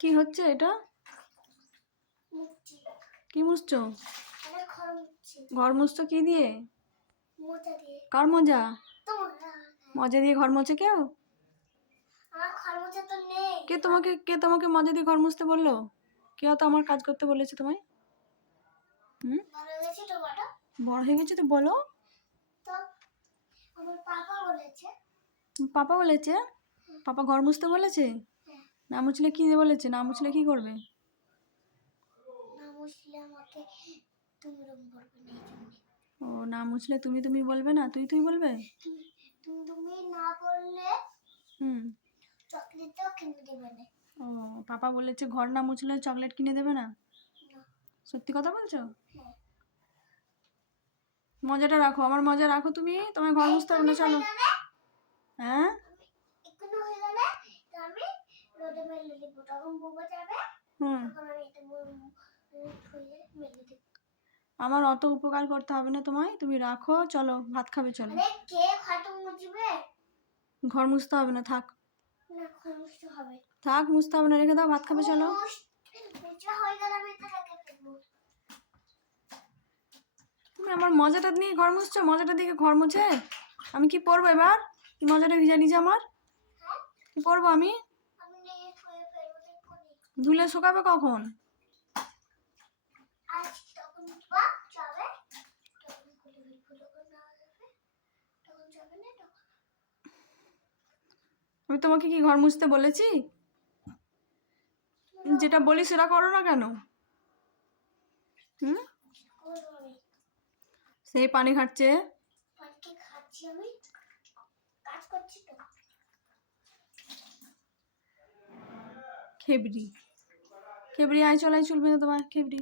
কি হচ্ছে এটা? কি মুছছো? ঘর মুছছো কি দিয়ে? কার মজা? মজা দিয়ে ঘর মোছে কেউ? কে তোমাকে মজা দিয়ে ঘর মুছতে বললো? কেউ তো আমার কাজ করতে বলেছে তোমায়? বড় হয়ে গেছে তো বলো। পাপা বলেছে? পাপা ঘর মুছতে বলেছে? না মুছলে কি বলেছে? না মুছলে কি করবে? ও, না মুছলে তুমি বলবে না, তুই বলবে? তুমি না বললে চকলেটও কিনে দেবে না। ও, পাপা বলেছে ঘর না মুছলে চকলেট কিনে দেবে না? সত্যি কথা বলছো? মজাটা রাখো, আমার মজা রাখো তুমি। তোমার ঘর মুছতে হবে না, চলো। হ্যাঁ, আমার অত উপকার করতে হবে না তোমায়, তুমি রাখো, চলো ভাত খাবে, চলো। ঘর মুছতে হবে না, থাক। থাক, মুছতে হবে না, রেখে দাও, ভাত খাবে, চলো। তুমি আমার মজাটা নিয়ে ঘর মুছছো? মজাটা দিকে ঘর মুছে আমি কি পরবো এবার? মজাটা ভিজা নিজে আমার কি পরবো আমি? ধুলে শুকাবে কখন? আমি তোমাকে কি ঘর মুছতে বলেছি? যেটা বলি সেটা করো না কেন? সেই পানি খাচ্ছে। খেবড়ি খেবড়ি, আয় চলাই চলবে না তোমার খেবড়ি।